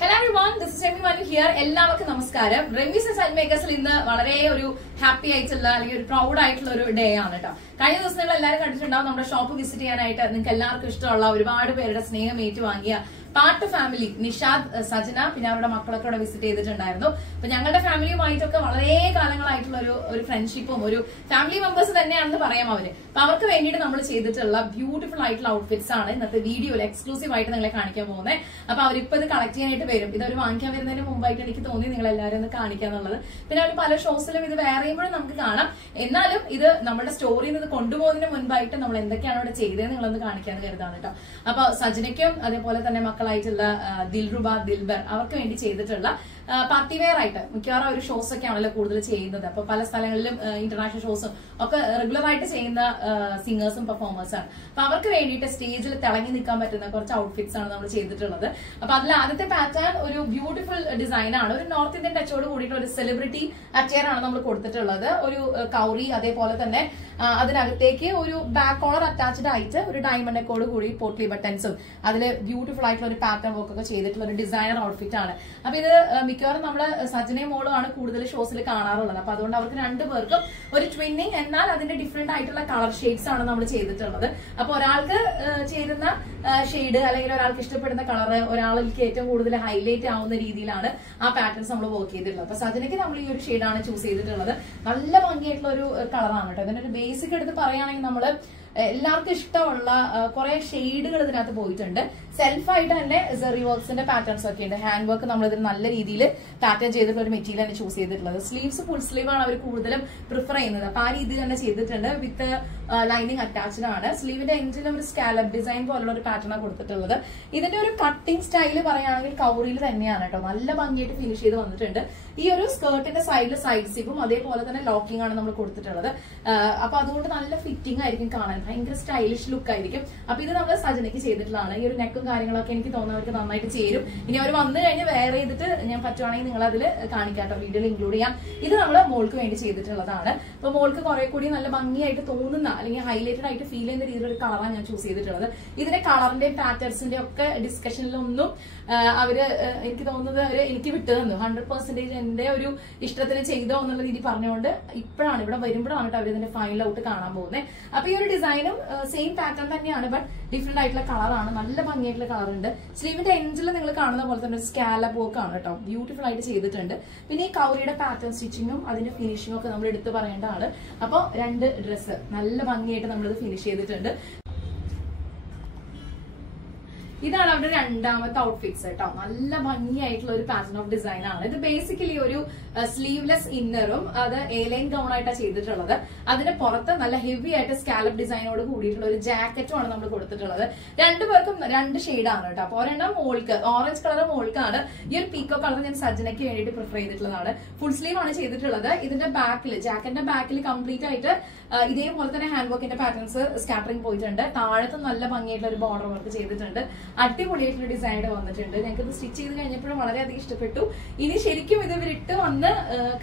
Hello everyone, this is Remy Manu here. എല്ലാവർക്കും നമസ്കാരം. Remees style മേക്കേഴ്സിൽ ഇന്ന് വളരെ ഒരു ഹാപ്പി ആയിട്ടുള്ള അല്ലെങ്കിൽ ഒരു പ്രൗഡ് ആയിട്ടുള്ള ഒരു ഡേ ആണ് കേട്ടോ. കഴിഞ്ഞ ദിവസം നിങ്ങൾ എല്ലാവരും കണ്ടിട്ടുണ്ടാവും നമ്മുടെ ഷോപ്പ് വിസിറ്റ് ചെയ്യാനായിട്ട് നിങ്ങൾക്ക് എല്ലാവർക്കും ഇഷ്ടമുള്ള ഒരുപാട് പേരുടെ സ്നേഹം ഏറ്റുവാങ്ങിയ പാർട്ട് ഫാമിലി നിഷാദ്, സജന പിന്നെ അവരുടെ മക്കളൊക്കെ ഇവിടെ വിസിറ്റ് ചെയ്തിട്ടുണ്ടായിരുന്നു. അപ്പൊ ഞങ്ങളുടെ ഫാമിലിയുമായിട്ടൊക്കെ വളരെ കാലങ്ങളായിട്ടുള്ള ഒരു ഫ്രണ്ട്ഷിപ്പും ഒരു ഫാമിലി മെമ്പേഴ്സ് തന്നെയാണെന്ന് പറയാം അവര്. അപ്പൊ അവർക്ക് വേണ്ടിയിട്ട് നമ്മൾ ചെയ്തിട്ടുള്ള ബ്യൂട്ടിഫുൾ ആയിട്ടുള്ള ഔട്ട്ഫിറ്റ്സ് ആണ് ഇന്നത്തെ വീഡിയോയിൽ എക്സ്ക്ലൂസീവ് ആയിട്ട് നിങ്ങളെ കാണിക്കാൻ പോകുന്നത്. അപ്പൊ അവരിപ്പോ ഇത് കളക്ട് ചെയ്യാനായിട്ട് വരും. ഇതൊരു വാങ്ങിക്കാൻ വരുന്നതിന് മുമ്പായിട്ട് എനിക്ക് തോന്നി നിങ്ങൾ എല്ലാവരും ഒന്ന് കാണിക്കാന്നുള്ളത്. പിന്നെ അവർ പല ഷോസിലും ഇത് വേറെയുമ്പോഴും നമുക്ക് കാണാം. എന്നാലും ഇത് നമ്മുടെ സ്റ്റോറിയിൽ നിന്ന് കൊണ്ടുപോകുന്നതിന് മുൻപായിട്ട് നമ്മൾ എന്തൊക്കെയാണ് ഇവിടെ ചെയ്തത് നിങ്ങളൊന്ന് കാണിക്കാന്ന് കരുതാണ് കേട്ടോ. അപ്പൊ സജനയ്ക്കും അതേപോലെ തന്നെ മക്കളായിട്ടുള്ള ദിൽറുബ, ദിൽബർ അവർക്ക് വേണ്ടി ചെയ്തിട്ടുള്ള പാർട്ടി വെയർ ആയിട്ട് മിക്കവാറും ഒരു ഷോസ് ഒക്കെ ആണല്ലോ കൂടുതൽ ചെയ്യുന്നത്. അപ്പൊ പല സ്ഥലങ്ങളിലും ഇന്റർനാഷണൽ ഷോസും ഒക്കെ റെഗുലർ ആയിട്ട് ചെയ്യുന്ന സിംഗേഴ്സും പെർഫോമേഴ്സാണ്. അപ്പൊ അവർക്ക് വേണ്ടിയിട്ട് സ്റ്റേജിൽ തിളങ്ങി നിൽക്കാൻ പറ്റുന്ന കുറച്ച് ഔട്ട്ഫിറ്റ്സ് ആണ് നമ്മൾ ചെയ്തിട്ടുള്ളത്. അപ്പൊ അതിൽ ആദ്യത്തെ പാറ്റേൺ ഒരു ബ്യൂട്ടിഫുൾ ഡിസൈൻ ആണ്. ഒരു നോർത്ത് ഇന്ത്യൻ ടച്ചോട് കൂടിയിട്ട് ഒരു സെലിബ്രിറ്റി അറ്റയർ ആണ് നമ്മൾ കൊടുത്തിട്ടുള്ളത്. ഒരു കൗറി, അതേപോലെ തന്നെ അതിനകത്തേക്ക് ഒരു ബാക്ക് കോളർ അറ്റാച്ച്ഡ് ആയിട്ട് ഒരു ഡയമണ്ട് നെക്കോട് കൂടി പോട്ട്ലി ബട്ടൺസും അതിൽ ബ്യൂട്ടിഫുൾ ആയിട്ടുള്ള ഒരു പാറ്റേൺ വർക്ക് ഒക്കെ ചെയ്തിട്ടുള്ള ഒരു ഡിസൈനർ ഔട്ട്ഫിറ്റ് ആണ്. അപ്പൊ ഇത് മിക്കവാറും നമ്മള് സജനയും മോളും ആണ് കൂടുതൽ ഷോസിൽ കാണാറുള്ളത്. അപ്പൊ അതുകൊണ്ട് അവർക്ക് രണ്ടുപേർക്കും ഒരു ട്വിന്നിങ്, എന്നാൽ അതിന്റെ ഡിഫറെന്റ് ആയിട്ടുള്ള കളർ ഷെയ്ഡ്സ് ആണ് നമ്മൾ ചെയ്തിട്ടുള്ളത്. അപ്പൊ ഒരാൾക്ക് ചേരുന്ന ഷെയ്ഡ് അല്ലെങ്കിൽ ഒരാൾക്ക് ഇഷ്ടപ്പെടുന്ന കളർ ഒരാൾക്ക് ഏറ്റവും കൂടുതൽ ഹൈലൈറ്റ് ആവുന്ന രീതിയിലാണ് ആ പാറ്റേൺസ് നമ്മൾ വർക്ക് ചെയ്തിട്ടുള്ളത്. അപ്പൊ സജനയ്ക്ക് നമ്മൾ ഈ ഒരു ഷെയ്ഡാണ് ചൂസ് ചെയ്തിട്ടുള്ളത്. നല്ല ഭംഗിയായിട്ടുള്ള ഒരു കളറാണ് കേട്ടോ. ഇതിനൊരു ബേസിക് എടുത്ത് പറയുകയാണെങ്കിൽ നമ്മള് എല്ലാവർക്കും ഇഷ്ടമുള്ള കുറെ ഷെയ്ഡുകൾ ഇതിനകത്ത് പോയിട്ടുണ്ട്. സെൽഫായിട്ട് തന്നെ സെറി വർക്ക്സിന്റെ പാറ്റേൺസ് ഒക്കെ ഉണ്ട്. ഹാൻഡ് വർക്ക് നമ്മൾ ഇതിന് നല്ല രീതിയിൽ പാറ്റേൺ ചെയ്തിട്ടുള്ള ഒരു മെറ്റീരിയൽ ആണ് ചൂസ് ചെയ്തിട്ടുള്ളത്. സ്ലീവ്സ് ഫുൾ സ്ലീവ് ആണ് അവർ കൂടുതലും പ്രിഫർ ചെയ്യുന്നത്. അപ്പൊ ആ രീതിയിൽ തന്നെ ചെയ്തിട്ടുണ്ട്. വിത്ത് ലൈനിങ് അറ്റാച്ച്ഡ് ആണ്. സ്ലീവിന്റെ എൻഡിലും ഒരു സ്കാലപ്പ് ഡിസൈൻ പോലുള്ള ഒരു പാറ്റേൺ ആണ് കൊടുത്തിട്ടുള്ളത്. ഇതിന്റെ ഒരു കട്ടിംഗ് സ്റ്റൈല് പറയുകയാണെങ്കിൽ കൗറിയിൽ തന്നെയാണ് കേട്ടോ. നല്ല ഭംഗിയായിട്ട് ഫിനിഷ് ചെയ്ത് വന്നിട്ടുണ്ട്. ഈ ഒരു സ്കേർട്ടിന്റെ സൈഡിൽ സൈഡ് സിപ്പും അതേപോലെ തന്നെ ലോക്കിംഗ് ആണ് നമ്മൾ കൊടുത്തിട്ടുള്ളത്. അപ്പൊ അതുകൊണ്ട് നല്ല ഫിറ്റിംഗ് ആയിരിക്കും കാണാൻ, ഭയങ്കര സ്റ്റൈലിഷ് ലുക്ക് ആയിരിക്കും. അപ്പൊ ഇത് നമ്മൾ സജനയ്ക്ക് ചെയ്തിട്ടുള്ളതാണ്. ഈ ഒരു നെക്കും കാര്യങ്ങളൊക്കെ എനിക്ക് തോന്നുന്നവർക്ക് നന്നായിട്ട് ചേരും. ഇനി അവർ വന്നു കഴിഞ്ഞ് വേറെ ചെയ്തിട്ട് ഞാൻ പറ്റുവാണെങ്കിൽ നിങ്ങൾ അതിൽ കാണിക്കാട്ടോ, വീഡിയോയിൽ ഇൻക്ലൂഡ് ചെയ്യാം. ഇത് നമ്മൾ മോൾക്ക് വേണ്ടി ചെയ്തിട്ടുള്ളതാണ്. അപ്പൊ മോൾക്ക് കുറെ കൂടി നല്ല ഭംഗിയായിട്ട് തോന്നുന്ന അല്ലെങ്കിൽ ഹൈലൈറ്റഡ് ആയിട്ട് ഫീൽ ചെയ്യുന്ന രീതിയിലൊരു കളറാണ് ഞാൻ ചൂസ് ചെയ്തിട്ടുള്ളത്. ഇതിന്റെ കളറിന്റെയും പാറ്റേൺസിന്റെ ഒക്കെ ഡിസ്കഷനിലൊന്നും അവര് എനിക്ക് തോന്നുന്നത് അവര് എനിക്ക് വിട്ടു തന്നു. 100% എന്റെ ഒരു ഇഷ്ടത്തിന് ചെയ്തോ എന്നുള്ള രീതി പറഞ്ഞുകൊണ്ട് ഇപ്പോഴാണ് ഇവിടെ വരുമ്പോഴാണ് അവർ ഇതിന്റെ ഫൈനൽ ഔട്ട് കാണാൻ പോകുന്നത്. അപ്പൊ ഈ ഒരു ഡിസൈനും സെയിം പാറ്റേൺ തന്നെയാണ്, ബട്ട് ഡിഫറെന്റ് ആയിട്ടുള്ള കളറാണ്. നല്ല ഭംഗിയായിട്ടുള്ള കളർ ഉണ്ട്. സ്ലീവിന്റെ എൻഡിൽ നിങ്ങൾ കാണുന്ന പോലെ തന്നെ ഒരു സ്കാലപ്പ് വർക്ക് ആണ് കേട്ടോ. ബ്യൂട്ടിഫുൾ ആയിട്ട് ചെയ്തിട്ടുണ്ട്. പിന്നെ ഈ കൗറിയുടെ പാറ്റേൺ സ്റ്റിച്ചിങ്ങും അതിന്റെ ഫിനിഷിങ്ങും ഒക്കെ നമ്മൾ എടുത്ത് പറയേണ്ടതാണ്. അപ്പൊ രണ്ട് ഡ്രസ്സ് നല്ല ഭംഗിയായിട്ട് നമ്മളിത് ഫിനിഷ് ചെയ്തിട്ടുണ്ട്. ഇതാണ് അവരുടെ രണ്ടാമത്തെ ഔട്ട്ഫിറ്റ്സ് കേട്ടോ. നല്ല ഭംഗിയായിട്ടുള്ള ഒരു പാറ്റേൺ ഓഫ് ഡിസൈൻ ആണ്. ഇത് ബേസിക്കലി ഒരു സ്ലീവ്ലെസ് ഇന്നറും അത് എലൈൻ ഗൗൺ ആയിട്ടാണ് ചെയ്തിട്ടുള്ളത്. അതിന് പുറത്ത് നല്ല ഹെവി ആയിട്ട് സ്കാലപ്പ് ഡിസൈനോട് കൂടിയിട്ടുള്ള ഒരു ജാക്കറ്റും ആണ് നമ്മൾ കൊടുത്തിട്ടുള്ളത്. രണ്ടുപേർക്കും രണ്ട് ഷെയ്ഡാണ് കേട്ടോ. അപ്പൊ ഒരെണ്ണം മോൾക്ക് ഓറഞ്ച് കളർ മോൾക്കാണ്. ഈ ഒരു പീക്കോ കളർ ഞാൻ സജനയ്ക്ക് വേണ്ടിയിട്ട് പ്രിഫർ ചെയ്തിട്ടുള്ളതാണ്. ഫുൾ സ്ലീവ് ആണ് ചെയ്തിട്ടുള്ളത്. ഇതിന്റെ ബാക്കിൽ ജാക്കറ്റിന്റെ ബാക്കിൽ കംപ്ലീറ്റ് ആയിട്ട് ഇതേപോലെ തന്നെ ഹാൻഡ് വർക്കിന്റെ പാറ്റേൺസ് സ്കാറ്ററിംഗ് പോയിട്ടുണ്ട്. താഴത്തും നല്ല ഭംഗിയായിട്ടുള്ള ഒരു ബോർഡർ വർക്ക് ചെയ്തിട്ടുണ്ട്. അടിപൊളിയായിട്ടുള്ള ഡിസൈൻ വന്നിട്ടുണ്ട്. ഞങ്ങൾക്ക് ഇത് സ്റ്റിച്ച് ചെയ്ത് കഴിഞ്ഞപ്പോഴും വളരെയധികം ഇഷ്ടപ്പെട്ടു. ഇനി ശരിക്കും ഇത് ഇവരിട്ട് വന്ന്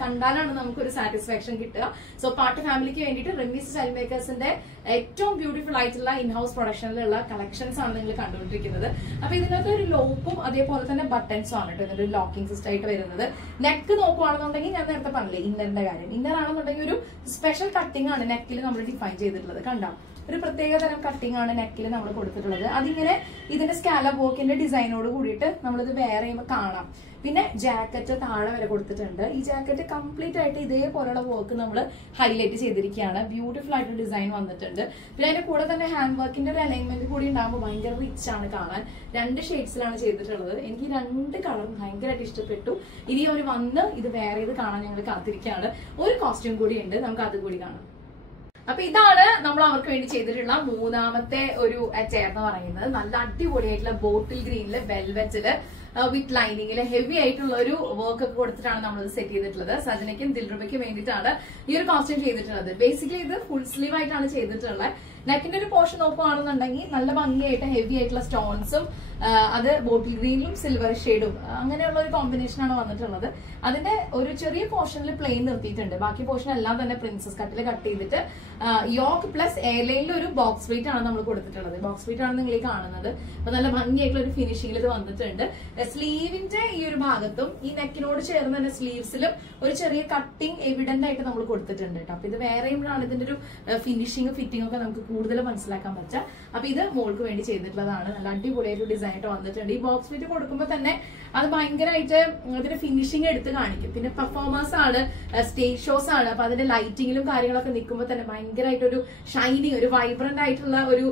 കണ്ടാലാണ് നമുക്കൊരു സാറ്റിസ്ഫാക്ഷൻ കിട്ടുക. സോ പാർട്ടി ഫാമിലിക്ക് വേണ്ടിയിട്ട് റെമീസ് സ്റ്റൈൽ മേക്കേഴ്സിന്റെ ഏറ്റവും ബ്യൂട്ടിഫുൾ ആയിട്ടുള്ള ഇൻഹൌസ് പ്രൊഡക്ഷനിലുള്ള കളക്ഷൻസ് ആണ് നിങ്ങൾ കണ്ടുകൊണ്ടിരിക്കുന്നത്. അപ്പൊ ഇതിനകത്ത് ഒരു ലോപ്പും അതേപോലെ തന്നെ ബട്ടൺസും ആണ് കേട്ടോ. ഇതിന്റെ ഒരു ലോക്കിംഗ് സിസ്റ്റം ആയിട്ട് വരുന്നത്. നെക്ക് നോക്കുവാണെന്നുണ്ടെങ്കിൽ ഞാൻ നേരത്തെ പറഞ്ഞില്ലേ ഇന്നറിന്റെ കാര്യം. ഇന്നർ ആണെന്നുണ്ടെങ്കിൽ ഒരു സ്പെഷ്യൽ കട്ടിംഗ് ആണ് നെക്കിൽ നമ്മൾ ഡിഫൈൻ ചെയ്തിട്ടുള്ളത്. കണ്ടോ, ഒരു പ്രത്യേക തരം കട്ടിംഗ് ആണ് നെക്കിൽ നമ്മൾ കൊടുത്തിട്ടുള്ളത്. അതിങ്ങനെ ഇതിന്റെ സ്കാലപ്പ് വർക്കിന്റെ ഡിസൈനോട് കൂടിയിട്ട് നമ്മളിത് വേറെ ചെയ്യുമ്പോൾ കാണാം. പിന്നെ ജാക്കറ്റ് താഴെ വരെ കൊടുത്തിട്ടുണ്ട്. ഈ ജാക്കറ്റ് കംപ്ലീറ്റ് ആയിട്ട് ഇതേപോലുള്ള വർക്ക് നമ്മൾ ഹൈലൈറ്റ് ചെയ്തിരിക്കുകയാണ്. ബ്യൂട്ടിഫുൾ ആയിട്ട് ഡിസൈൻ വന്നിട്ടുണ്ട്. പിന്നെ അതിന്റെ കൂടെ തന്നെ ഹാൻഡ് വർക്കിന്റെ ഒരു അലൈൻമെന്റ് കൂടി ഉണ്ടാകുമ്പോൾ ഭയങ്കര റിച്ച് ആണ് കാണാൻ. രണ്ട് ഷെയ്ഡ്സിലാണ് ചെയ്തിട്ടുള്ളത്. എനിക്ക് രണ്ട് കളറും ഭയങ്കരമായിട്ട് ഇഷ്ടപ്പെട്ടു. ഇനി അവർ വന്ന് ഇത് വേറെ ഇത് കാണാൻ ഞങ്ങൾ കാത്തിരിക്കുകയാണ്. ഒരു കോസ്റ്റ്യൂം കൂടി ഉണ്ട്, നമുക്ക് അത് കൂടി കാണാം. അപ്പൊ ഇതാണ് നമ്മൾ അവർക്ക് വേണ്ടി ചെയ്തിട്ടുള്ള മൂന്നാമത്തെ ഒരു ചെയർ എന്ന് പറയുന്നത്. നല്ല അടിപൊളിയായിട്ടുള്ള ബോട്ടിൽ ഗ്രീനില് വെൽവെറ്റില് വിത്ത് ലൈനിങ്ങില് ഹെവി ആയിട്ടുള്ള ഒരു വർക്ക് ഒക്കെ കൊടുത്തിട്ടാണ് നമ്മൾ സെറ്റ് ചെയ്തിട്ടുള്ളത്. സജനയ്ക്കും ദിൽറുബയ്ക്കും വേണ്ടിയിട്ടാണ് ഈ ഒരു കോസ്റ്റ്യൂം ചെയ്തിട്ടുള്ളത്. ബേസിക്കലി ഇത് ഫുൾ സ്ലീവ് ആയിട്ടാണ് ചെയ്തിട്ടുള്ളത്. നെക്കിന്റെ ഒരു പോർഷൻ നോക്കുകയാണെന്നുണ്ടെങ്കിൽ നല്ല ഭംഗിയായിട്ട് ഹെവി ആയിട്ടുള്ള സ്റ്റോൺസും അത് ബോട്ടിൽ ഗ്രീനിലും സിൽവർ ഷെയ്ഡും അങ്ങനെയുള്ള ഒരു കോമ്പിനേഷൻ ആണ് വന്നിട്ടുള്ളത്. അതിന്റെ ഒരു ചെറിയ പോർഷനിൽ പ്ലെയിൻ നിർത്തിയിട്ടുണ്ട്. ബാക്കി പോർഷൻ എല്ലാം തന്നെ പ്രിൻസസ് കട്ടിൽ കട്ട് ചെയ്തിട്ട് യോക്ക് പ്ലസ് എയർലൈനിൽ ഒരു ബോക്സ് വെയിറ്റ് ആണ് നമ്മൾ കൊടുത്തിട്ടുള്ളത്. ബോക്സ് വെയിറ്റ് ആണ് നിങ്ങൾ ഈ കാണുന്നത്. അപ്പൊ നല്ല ഭംഗിയായിട്ടുള്ള ഒരു ഫിനിഷിംഗിൽ ഇത് വന്നിട്ടുണ്ട്. സ്ലീവിന്റെ ഈ ഒരു ഭാഗത്തും ഈ നെക്കിനോട് ചേർന്ന് തന്നെ സ്ലീവ്സിലും ഒരു ചെറിയ കട്ടിങ് എവിഡന്റ് ആയിട്ട് നമ്മൾ കൊടുത്തിട്ടുണ്ട് കേട്ടോ. അപ്പൊ ഇത് വേറെയുമ്പോഴാണ് ഇതിന്റെ ഒരു ഫിനിഷിംഗ് ഫിറ്റിംഗ് ഒക്കെ നമുക്ക് കൂടുതൽ മനസ്സിലാക്കാൻ പറ്റുക. അപ്പൊ ഇത് മോൾക്ക് വേണ്ടി ചെയ്തിട്ടുള്ളതാണ്. നല്ല അടിപൊളിയായിട്ട് ഡിസൈൻ ആയിട്ട് വന്നിട്ടുണ്ട്. ഈ ബോക്സ് വെയിറ്റ് കൊടുക്കുമ്പോൾ തന്നെ അത് ഭയങ്കരമായിട്ട് അതിന്റെ ഫിനിഷിംഗ് എടുത്ത് കാണിക്കും. പിന്നെ പെർഫോമൻസ് ആണ്, സ്റ്റേജ് ഷോസ് ആണ്. അപ്പൊ അതിന്റെ ലൈറ്റിങ്ങിലും കാര്യങ്ങളൊക്കെ നിൽക്കുമ്പോൾ തന്നെ ഭയങ്കരമായിട്ട് ഒരു ഷൈനിങ്, ഒരു വൈബ്രന്റ് ആയിട്ടുള്ള ഒരു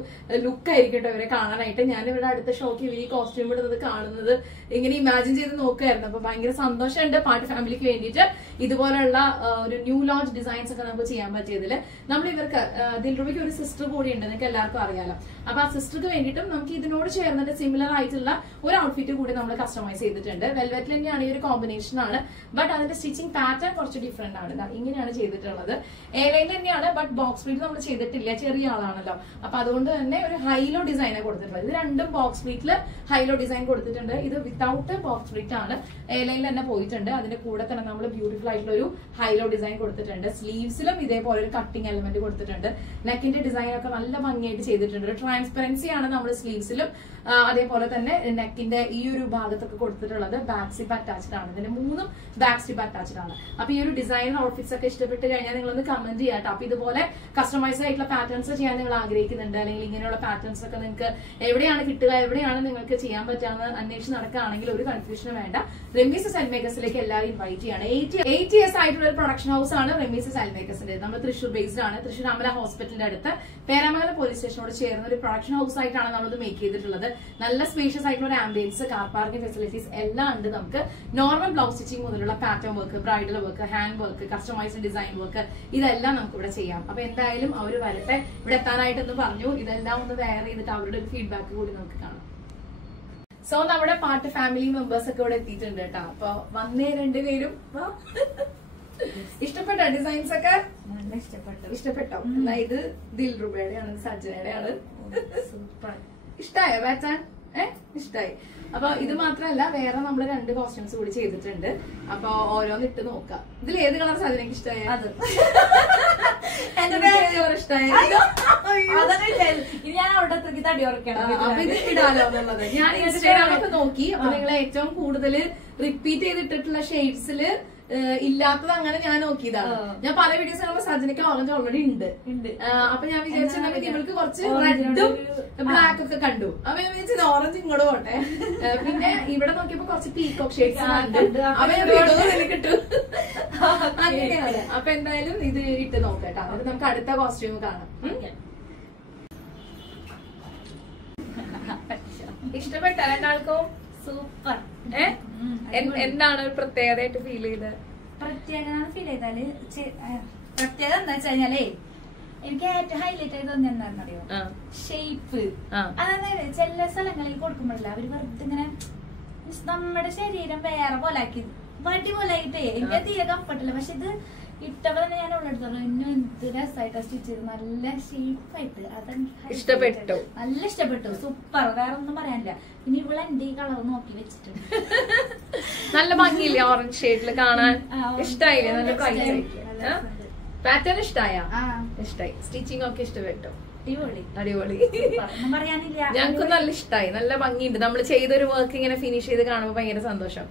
ലുക്ക് ആയിരിക്കും കേട്ടോ ഇവരെ കാണാനായിട്ട്. ഞാൻ ഇവിടെ അടുത്ത ഷോക്ക് ഈ കോസ്റ്റ്യൂം ഇടുന്നത് കാണുന്നത് ഇങ്ങനെ ഇമാജിൻ ചെയ്ത് നോക്കുകയായിരുന്നു. അപ്പൊ ഭയങ്കര സന്തോഷമുണ്ട് പാർട്ടി ഫാമിലിക്ക് വേണ്ടിയിട്ട് ഇതുപോലുള്ള ഒരു ന്യൂ ലോഞ്ച് ഡിസൈൻസ് ഒക്കെ നമുക്ക് ചെയ്യാൻ പറ്റിയതിൽ. നമ്മൾ ഇവർക്ക് ദിൽറുബയ്ക്ക് ഒരു സിസ്റ്റർ കൂടി ഉണ്ട്, നിങ്ങൾക്ക് എല്ലാവർക്കും അറിയാലോ. അപ്പൊ ആ സിസ്റ്റർക്ക് വേണ്ടിയിട്ടും നമുക്ക് ഇതിനോട് ചേർന്നിട്ട് സിമിലർ ആയിട്ടുള്ള ഒരു ഔട്ട്ഫിറ്റ് കൂടി നമ്മൾ കസ്റ്റമൈസ് ചെയ്തിട്ടുണ്ട്. വെൽവെറ്റിൽ തന്നെയാണ് ഈ ഒരു കോമ്പിനേഷൻ ആണ്. ബട്ട് അതിന്റെ സ്റ്റിച്ചിങ് പാറ്റേൺ കുറച്ച് ഡിഫറെന്റ് ആണ്. ഇങ്ങനെയാണ് ചെയ്തിട്ടുള്ളത്. എയർലൈൻ തന്നെയാണ്, ബട്ട് ബോക്സ് പ്ലീറ്റ് നമ്മൾ ചെയ്തിട്ടില്ല, ചെറിയ ആളാണല്ലോ. അപ്പൊ അതുകൊണ്ട് തന്നെ ഒരു ഹൈലോ ഡിസൈൻ കൊടുത്തിട്ടുള്ളത്. ഇത് രണ്ടും ബോക്സ് പ്ലീറ്റില് ഹൈലോ ഡിസൈൻ കൊടുത്തിട്ടുണ്ട്. ഇത് വിത്തൗട്ട് ബോക്സ് പ്ലീറ്റ് ആണ്, എയർലൈനിൽ തന്നെ പോയിട്ടുണ്ട്. അതിന്റെ കൂടെ തന്നെ നമ്മൾ ബ്യൂട്ടിഫുൾ ആയിട്ടുള്ള ഒരു ഹൈലോ ഡിസൈൻ കൊടുത്തിട്ടുണ്ട്. സ്ലീവ്സിലും ഇതേപോലെ ഒരു കട്ടിംഗ് എലമെന്റ് കൊടുത്തിട്ടുണ്ട്. നെക്കിന്റെ ഡിസൈൻ ഒക്കെ നല്ല ഭംഗിയായിട്ട് ചെയ്തിട്ടുണ്ട്. ഒരു ട്രാൻസ്പെറൻസി ആണ് നമ്മൾ സ്ലീവ്സിലും അതേപോലെ തന്നെ നെക്കിന്റെ ഈ ഒരു ഭാഗത്തൊക്കെ കൊടുത്തിട്ടുള്ളത്. ബാക്ക് സിപ്പ് അറ്റാച്ച്ഡ് ആണ്. ഇതിന്റെ 3 ബാക്ക് സിപ്പ് അറ്റാച്ച്ഡ് ആണ്. അപ്പൊ ഈ ഒരു ഡിസൈൻ ഔട്ട്ഫിറ്റ്സ് ഒക്കെ ഇഷ്ടപ്പെട്ട് കഴിഞ്ഞാൽ നിങ്ങളൊന്ന് കമന്റ് ചെയ്യാട്ടോ. അപ്പൊ ഇതുപോലെ കസ്റ്റമൈസ്ഡ് ആയിട്ടുള്ള പാറ്റേൺസ് ചെയ്യാൻ നിങ്ങൾ ആഗ്രഹിക്കുന്നുണ്ട്, അല്ലെങ്കിൽ ഇങ്ങനെയുള്ള പാറ്റേൺസ് ഒക്കെ നിങ്ങൾക്ക് എവിടെയാണ് കിട്ടുക, എവിടെയാണ് നിങ്ങൾക്ക് ചെയ്യാൻ പറ്റാന്ന് അന്വേഷിച്ച് നടക്കുകയാണെങ്കിൽ ഒരു കൺഫ്യൂഷനും വേണ്ട. റെമീസ് സ്റ്റൈൽ മേക്കേഴ്സിലേക്ക് എല്ലാവരും ഇൻവൈറ്റ് ചെയ്യാണ്. 8 years ആയിട്ടുള്ള ഒരു പ്രൊഡക്ഷൻ ഹൗസ് ആണ് റെമീസ് സ്റ്റൈൽ മേക്കേഴ്സിന്റെ. നമ്മൾ തൃശ്ശൂർ ബേസ്ഡ് ആണ്. തൃശ്ശൂർ അമല ഹോസ്പിറ്റലിന്റെ അടുത്ത് പേരാമംഗലം പോലീസ് സ്റ്റേഷനോട് ചേർന്ന ഒരു പ്രൊഡക്ഷൻ ഹൗസ് ആയിട്ടാണ് നമ്മളിത് മേക്ക് ചെയ്തിട്ടുള്ളത്. നല്ല സ്പേഷ്യസ് ആയിട്ടുള്ള ഒരു ആംബിയൻസ്, കാർ പാർക്കിംഗ് ഫെസിലിറ്റീസ് എല്ലാം ഉണ്ട്. നമുക്ക് നോർമൽ ബ്ലൗസ് സ്റ്റിച്ചിങ് മുതലുള്ള pattern work, bridal work, hand work, customised design work, ഇതെല്ലാം നമുക്ക് ഇവിടെ ചെയ്യാം. അപ്പൊ എന്തായാലും അവർ വരട്ടെ. ഇവിടെ എത്താനായിട്ടൊന്ന് പറഞ്ഞു. ഇതെല്ലാം ഒന്ന് വെയർ ചെയ്തിട്ട് അവരുടെ ഒരു ഫീഡ്ബാക്ക് കൂടി നമുക്ക് കാണാം. സോ നമ്മുടെ പാർട്ടി ഫാമിലി മെമ്പേഴ്സ് ഒക്കെ ഇവിടെ എത്തിയിട്ടുണ്ട് കേട്ടോ. അപ്പൊ വന്നേ രണ്ടുപേരും ഇഷ്ടപ്പെട്ടോ ഡിസൈൻസ് ഒക്കെ? ഇഷ്ടപ്പെട്ടോ? അല്ല, ഇത് ദിൽറുബയുടെയാണ്, സജ്ജനയുടെയാണ്. ഇഷ്ടായോ പാറ്റേൺ? ഇഷ്ടായി. അപ്പൊ ഇത് മാത്രല്ല, വേറെ നമ്മള് 2 കോസ്റ്റ്യൂംസ് കൂടി ചെയ്തിട്ടുണ്ട്. അപ്പൊ ഓരോന്ന് ഇട്ട് നോക്കാം. ഇതിൽ ഏത് കളർ സാധനം ഇഷ്ടമായി? അത് ഇഷ്ടമായി. ഞാൻ അവിടെ തടി ഉറക്കണം. അപ്പൊ ഇത് ഇടാലോ എന്നുള്ളത് ഞാൻ ഇൻസ്റ്റാഗ്രാമൊക്കെ നോക്കി. അപ്പൊ നിങ്ങളെ ഏറ്റവും കൂടുതൽ റിപ്പീറ്റ് ചെയ്തിട്ടുള്ള ഷെയ്ഡ്സില് ഇല്ലാത്തത് അങ്ങനെ ഞാൻ നോക്കിയതാണ്. ഞാൻ പല വീഡിയോസ് കാണുമ്പോൾ സജനയ്ക്ക് ഓറഞ്ച് ഓൾറെഡി ഉണ്ട്. അപ്പൊ ഞാൻ വിചാരിച്ചിട്ടുണ്ടെങ്കിൽ ഇവൾക്ക് കുറച്ച് റെഡും ബ്ലാക്ക് ഒക്കെ കണ്ടു. അപ്പൊ ഞാൻ വിചാരിച്ചത് ഓറഞ്ച് ഇങ്ങോട്ട് പോട്ടെ. പിന്നെ ഇവിടെ നോക്കിയപ്പോ കുറച്ച് പീകോക്ക് ഷെയ്ഡ്സ് ഉണ്ട്. അപ്പൊ ഞാൻ കിട്ടും അങ്ങനെയാണ്. അപ്പൊ എന്തായാലും ഇത് ഇട്ട് നോക്കട്ടോ. അപ്പൊ നമുക്ക് അടുത്ത കോസ്റ്റ്യൂം കാണാം. ഇഷ്ടപ്പെട്ട രണ്ടാൾക്കും? സൂപ്പർ. എന്താണ് ഒരു പ്രത്യേകതയായിട്ട് ഫീൽ ചെയ്തത്? പ്രത്യേകത ഫീൽ ചെയ്താല് പ്രത്യേകത എന്താ വെച്ച് കഴിഞ്ഞാലേ എനിക്ക് ഏറ്റവും ഹൈലൈറ്റ് ആയി തോന്നി എന്താണെന്നറിയോ? ഷേപ്പ്. അതായത് ചില സ്ഥലങ്ങളിൽ കൊടുക്കുമ്പോഴല്ല അവര് വെറുതെ ഇങ്ങനെ നമ്മുടെ ശരീരം വേറെ പോലാക്കി വടി പോലായിട്ടേ എനിക്ക് തീരെ കംഫർട്ടില്ല. പക്ഷെ ഇത് ഇട്ടപ്പോ തന്നെ ഞാൻ ഉള്ളെടുത്തോളൂ ഇന്നും എന്ത് രസമായിട്ടാ സ്റ്റിച്ച് ചെയ്ത്, നല്ല ഷേപ്പായിട്ട്. അതെനിക്ക് ഇഷ്ടപ്പെട്ടു, നല്ല ഇഷ്ടപ്പെട്ടു. സൂപ്പർ, വേറെ ഒന്നും പറയാനില്ല. ഇനി ഇവിടെ എന്റെ ഈ കളർ നോക്കി വെച്ചിട്ടുണ്ട്. നല്ല ഭംഗിയില്ലേ ഓറഞ്ച് ഷെയ്ഡില് കാണാൻ? ഇഷ്ടായില്ലേ? നല്ല പാറ്റേൺ ഇഷ്ടായ? ഇഷ്ടായി. സ്റ്റിച്ചിങ് ഒക്കെ ഇഷ്ടപ്പെട്ടു? അടിപൊളി. ഞങ്ങൾക്കും നല്ല ഇഷ്ടമായി, നല്ല ഭംഗിയുണ്ട്. നമ്മൾ ചെയ്തൊരു വർക്ക് ഇങ്ങനെ ഫിനിഷ് ചെയ്ത് കാണുമ്പോ ഭയങ്കര സന്തോഷം.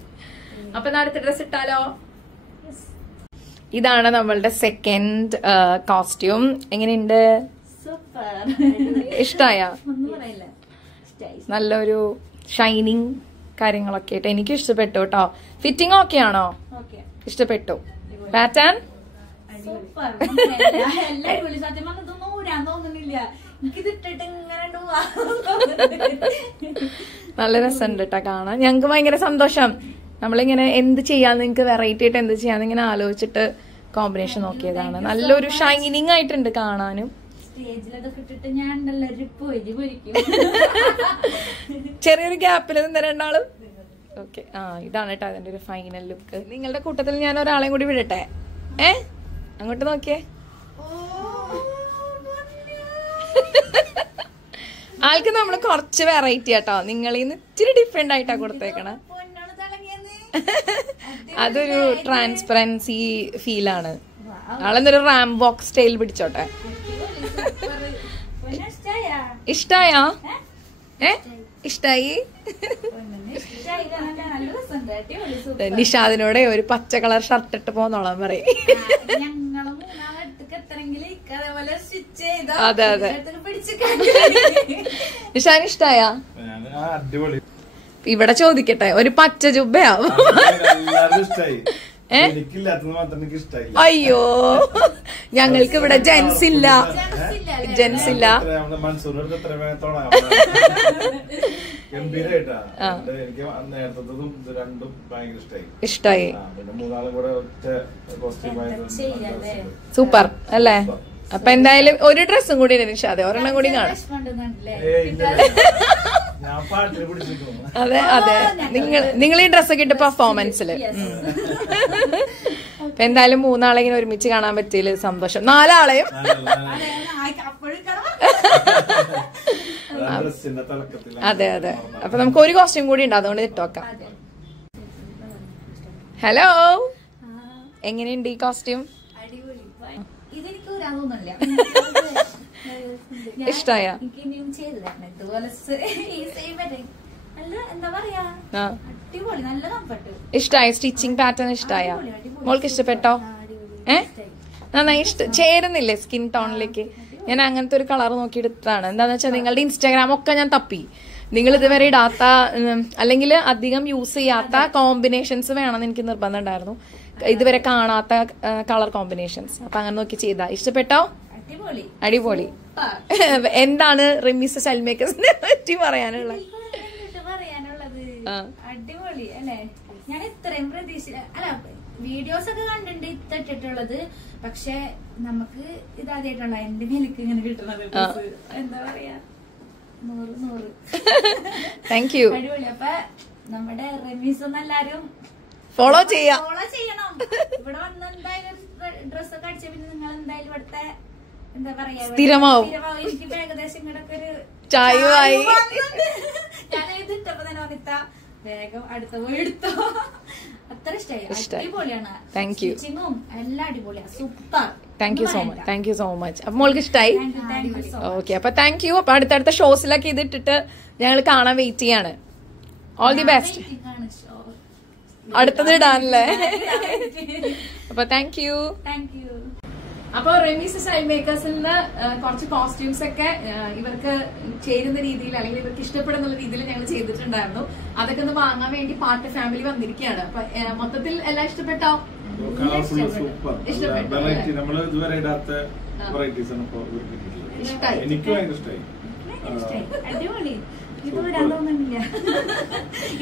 അപ്പൊ അടുത്ത ഡ്രസ് ഇട്ടാലോ? ഇതാണ് നമ്മളുടെ സെക്കൻഡ് കോസ്റ്റ്യൂം. എങ്ങനെയുണ്ട്? സൂപ്പർ. ഇഷ്ടായ? ഒന്നും പറയില്ല, നല്ലൊരു ഷൈനിങ് കാര്യങ്ങളൊക്കെ ആയിട്ട് എനിക്ക് ഇഷ്ടപ്പെട്ടു കേട്ടോ. ഫിറ്റിംഗ് ഓക്കെ ആണോ? ഇഷ്ടപ്പെട്ടു. Pattern super. സത്യം പറഞ്ഞതൊന്നും ഊരാൻ തോന്നുന്നില്ല. നല്ല രസമുണ്ട് കേട്ടോ കാണാൻ. ഞങ്ങക്ക് ഭയങ്കര സന്തോഷം. നമ്മളിങ്ങനെ എന്ത് ചെയ്യാന്ന്, നിങ്ങക്ക് വെറൈറ്റി ആയിട്ട് എന്ത് ചെയ്യാന്ന് ഇങ്ങനെ ആലോചിച്ചിട്ട് കോമ്പിനേഷൻ നോക്കിയതാണ്. നല്ലൊരു ഷൈനിങ് ആയിട്ടുണ്ട് കാണാനും. ചെറിയൊരു ഗ്യാപ്പിൽ നിന്ന് രണ്ടാളും. ഓക്കെ, ഇതാണ് കേട്ടോ അതിന്റെ ഒരു ഫൈനൽ ലുക്ക്. നിങ്ങളുടെ കൂട്ടത്തിൽ ഞാൻ ഒരാളെയും കൂടി വിടട്ടെ? അങ്ങോട്ട് നോക്കിയേ. ആൾക്ക് നമ്മള് കുറച്ച് വെറൈറ്റി ആട്ടോ, നിങ്ങളിന്ന് ഇച്ചിരി ഡിഫറെന്റ് ആയിട്ടാ കൊടുത്തേക്കണേ. അതൊരു ട്രാൻസ്പെറൻസി ഫീലാണ്. ആളെന്തൊരു റാം ബോക്സ് സ്റ്റൈൽ പിടിച്ചോട്ടെ. ഇഷ്ടായോ? ഇഷ്ടായി. നിഷാദിനോടെ ഒരു പച്ച കളർ ഷർട്ട് ഇട്ട് പോന്നോളാൻ പറയും. അതെ അതെ. നിഷാന് ഇഷ്ടായ? ഇവിടെ ചോദിക്കട്ടെ, ഒരു പച്ച ജുബയാവും. അയ്യോ, ഞങ്ങൾക്ക് ഇവിടെ ജെൻസ് ഇല്ല. ഇഷ്ടായി. സൂപ്പർ അല്ലേ? അപ്പൊ എന്തായാലും ഒരു ഡ്രസ്സും കൂടി നിഷാദെ, ഒരെണ്ണം കൂടി കാണാം. അതെ അതെ, നിങ്ങൾ ഈ ഡ്രസ്സൊക്കെ ഇട്ട് പെർഫോമൻസില്. അപ്പൊ എന്തായാലും 3 ആളെ ഇങ്ങനെ ഒരുമിച്ച് കാണാൻ പറ്റിയില്ല, സന്തോഷം. 4 ആളെയും അതെ അതെ. അപ്പൊ നമുക്ക് ഒരു കോസ്റ്റ്യൂം കൂടി ഉണ്ട്, അതുകൊണ്ട് ഇട്ടോക്കാം. ഹലോ, എങ്ങനെയുണ്ട് ഈ കോസ്റ്റ്യൂം? ഇഷ്ടായ? ഇഷ്ടായ? സ്റ്റിച്ചിങ് പാറ്റേൺ ഇഷ്ടായ? മോൾക്ക് ഇഷ്ടപ്പെട്ടോ? നന്നായി ചേരുന്നില്ലേ സ്കിൻ ടോണിലേക്ക്? ഞാൻ അങ്ങനത്തെ ഒരു കളർ നോക്കി എടുത്തതാണ്. എന്താന്ന് വെച്ചാൽ നിങ്ങളുടെ ഇൻസ്റ്റാഗ്രാം ഒക്കെ ഞാൻ തപ്പി. നിങ്ങൾ ഇതുവരെ ഇടാത്ത അല്ലെങ്കിൽ അധികം യൂസ് ചെയ്യാത്ത കോമ്പിനേഷൻസ് വേണമെന്ന് എനിക്ക് നിർബന്ധം ഉണ്ടായിരുന്നു, ഇതുവരെ കാണാത്ത കളർ കോമ്പിനേഷൻസ്. അപ്പൊ അങ്ങനെ നോക്കി ചെയ്താ. ഇഷ്ടപ്പെട്ടോ? അടിപൊളി. എന്താണ് റിമീസ് സ്റ്റൈൽ മേക്കേഴ്സിനെ പറ്റി പറയാനുള്ളത്? അടിപൊളി അല്ലേ? ഞാൻ ഇത്രയും പ്രതീക്ഷ അല്ല, വീഡിയോസ് ഒക്കെ കണ്ടിട്ട് ഇട്ടിട്ടുള്ളത്, പക്ഷെ നമുക്ക് ഇതാദ്യമായിട്ടുള്ള എന്റെ മേലേക്ക് ഇങ്ങനെ കിട്ടുന്നത്. എന്താ പറയാ, 100 താങ്ക് യു. അടിപൊളി. അപ്പൊ നമ്മുടെ റമീസ് ഒന്ന് എല്ലാരും ഫോളോ ചെയ്യണം. ഇവിടെ വന്ന് എന്തായാലും ഡ്രസ്സൊക്കെ അടിച്ച പിന്നെ നിങ്ങൾ എന്തായാലും ഇവിടുത്തെ എന്താ പറയാ സ്ഥിരമാവും. എനിക്ക് ഏകദേശം ഇങ്ങോട്ടൊക്കെ ഒരു ചായവായി. ഞാൻ ഇതിട്ടപ്പോ തന്നെ വന്നിട്ടാ വേഗം അടുത്ത പോയി എടുത്തോ. അത്ര ഇഷ്ടമായി. അടിപൊളിയാണ്. Thank you. സ്റ്റിച്ചിങ്ങും എല്ലാം അടിപൊളിയാണ്. Super. Thank you so much. അപ്പൊ മോൾക്ക് ഇഷ്ടായി? ഓക്കെ, അപ്പൊ താങ്ക് യു. അപ്പൊ അടുത്തടുത്ത ഷോസിലൊക്കെ ഇതിട്ടിട്ട് ഞങ്ങൾ കാണാൻ വെയിറ്റ് ചെയ്യാണ്. All the best. അടുത്തത് ഇടാനല്ലേ? അപ്പൊ താങ്ക് യു. അപ്പൊ റമീസ് സ്റ്റൈൽ മേക്കേഴ്സിൽ നിന്ന് കുറച്ച് കോസ്റ്റ്യൂംസ് ഒക്കെ ഇവർക്ക് ചേരുന്ന രീതിയിൽ അല്ലെങ്കിൽ ഇവർക്ക് ഇഷ്ടപ്പെടുന്ന രീതിയിൽ ഞങ്ങൾ ചെയ്തിട്ടുണ്ടായിരുന്നു. അതൊക്കെ ഒന്ന് വാങ്ങാൻ വേണ്ടി പാർട്ട് ഫാമിലി വന്നിരിക്കുകയാണ്. അപ്പൊ മൊത്തത്തിൽ എല്ലാം ഇഷ്ടപ്പെട്ടോ? ഇഷ്ടായി? എനിക്ക് ഭയങ്കര ഇഷ്ടമായി. അടിപൊളി. ഇത് വരാൻ തോന്നുന്നില്ല.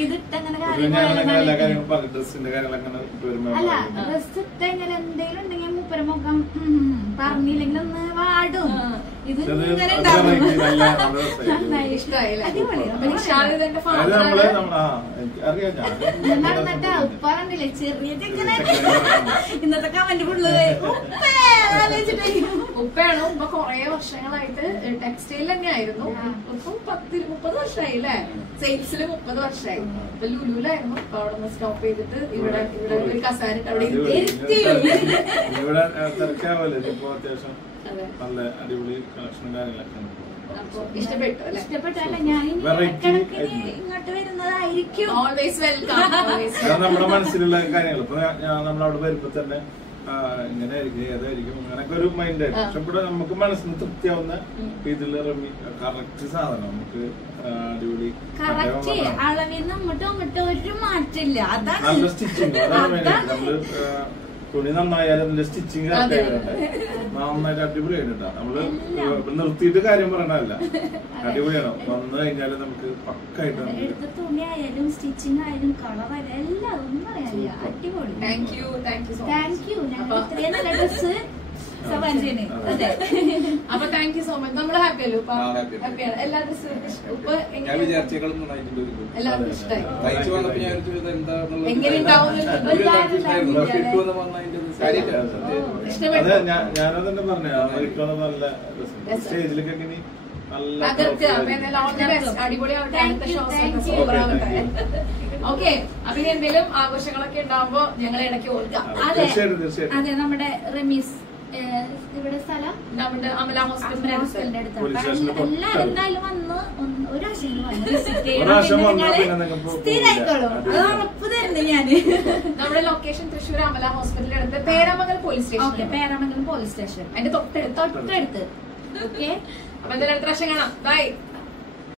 ഇതിട്ടങ്ങനെ അല്ല, ഡ്രസ് ഇട്ട ഇങ്ങനെ എന്തെങ്കിലും ഉണ്ടെങ്കിൽ മൂപ്പര മുഖം പറഞ്ഞില്ലെങ്കിൽ ഒന്ന് വാടും. ഇത് ഇങ്ങനെ നടന്നിട്ടാ ഉപ്പ കണ്ടില്ലേ ചെറിയ ചെക്കനെ. ഇന്നത്തെ കമന്റ് ഫുള്ള് ഉപ്പയാണോ? ഉപ്പ കൊറേ വർഷങ്ങളായിട്ട് ടെക്സ്റ്റൈൽ തന്നെയായിരുന്നു. ഇപ്പം 30 വർഷമായി അല്ലേ? സെയിൽസിൽ 30 വർഷമായി. ഇപ്പൊ ലുലുലായിരുന്നു. ഇപ്പൊ അവിടെ നിന്ന് സ്റ്റോപ്പ് ചെയ്തിട്ട് ഇവിടെ ഒരു കസാനിട്ട് അവിടെ ഇരുത്തി. ഇവിടെ അത്യാവശ്യം നല്ല അടിപൊളി കളക്ഷനും കാര്യങ്ങളൊക്കെ. ഇഷ്ടപ്പെട്ടല്ല. ഞാൻ ഇങ്ങോട്ട് വരുന്നതായിരിക്കും. Always welcome. നമ്മുടെ മനസ്സിലുള്ള കാര്യങ്ങൾ ഇപ്പൊ നമ്മളവിടെ വരുമ്പോ തന്നെ ഇങ്ങനെ ആയിരിക്കും, ഏതായിരിക്കും, അങ്ങനൊക്കെ ഒരു മൈൻഡ് ആയിരുന്നു. പക്ഷെ ഇവിടെ നമുക്ക് മനസ്സിന് തൃപ്തിയാവുന്ന ഇതില് കറക്റ്റ് സാധനം നമുക്ക് അടിപൊളി അളവിന്ന് അങ്ങോട്ടും ഇങ്ങോട്ടും ഒരു മാറ്റില്ല. അതാണ് നല്ല സ്റ്റിച്ചിങ്. അതാണ് നമ്മള് തുണി നന്നായാലും അതിന്റെ സ്റ്റിച്ചിങ് നന്നായിട്ട് അടിപൊളിയായിട്ടാ. നമ്മള് നിർത്തിയിട്ട് കാര്യം പറയണല്ല, അടിപൊളിയാണ്. വന്നു കഴിഞ്ഞാല് നമുക്ക് പക്കായിട്ട് തുണി ആയാലും സ്റ്റിച്ചിങ് ആയാലും കളർ ആയാലും എല്ലാം ഒന്നും പറയാനില്ല. അടിപൊളി. Thank you. ഞാൻ ഇത്രയും നല്ല ഡ്രസ് സവാഞ്ചേന്. അതെ. അപ്പൊ താങ്ക് യു സോ മച്ച്. നമ്മൾ ഹാപ്പി അല്ലോ? ഹാപ്പിയാണ്. എല്ലാവർക്കും ഇപ്പൊ എല്ലാവർക്കും ഇഷ്ടമായി. എങ്ങനെ ഉണ്ടാവും ഞാനത് തന്നെ പറഞ്ഞു. നല്ല സ്റ്റേജിലൊക്കെ ഓക്കെ. അപ്പൊ ഇനി എന്തെങ്കിലും ആഘോഷങ്ങളൊക്കെ ഉണ്ടാവുമ്പോ ഞങ്ങളെ ഇടയ്ക്ക് ഓർക്കാം. അതെ, നമ്മുടെ റമീസ് ഇവിടെ സ്ഥലം നമ്മുടെ അമല ഹോസ്പിറ്റലിന്റെ അടുത്താണ്. എല്ലാരും എന്തായാലും വന്ന് ഒരാഴ്ചയിൽ വന്ന് സ്ഥിരായിക്കോളും. അത് ഉറപ്പ് തരുന്നു ഞാന്. നമ്മുടെ ലൊക്കേഷൻ തൃശ്ശൂർ അമല ഹോസ്പിറ്റലിന്റെ അടുത്ത് Peramangalam police station. Okay, Peramangalam police station അതിന്റെ തൊട്ടടുത്ത്. ഓക്കെ. അപ്പൊ എന്തായാലും അടുത്ത പ്രാവശ്യം കാണാം. ബൈ.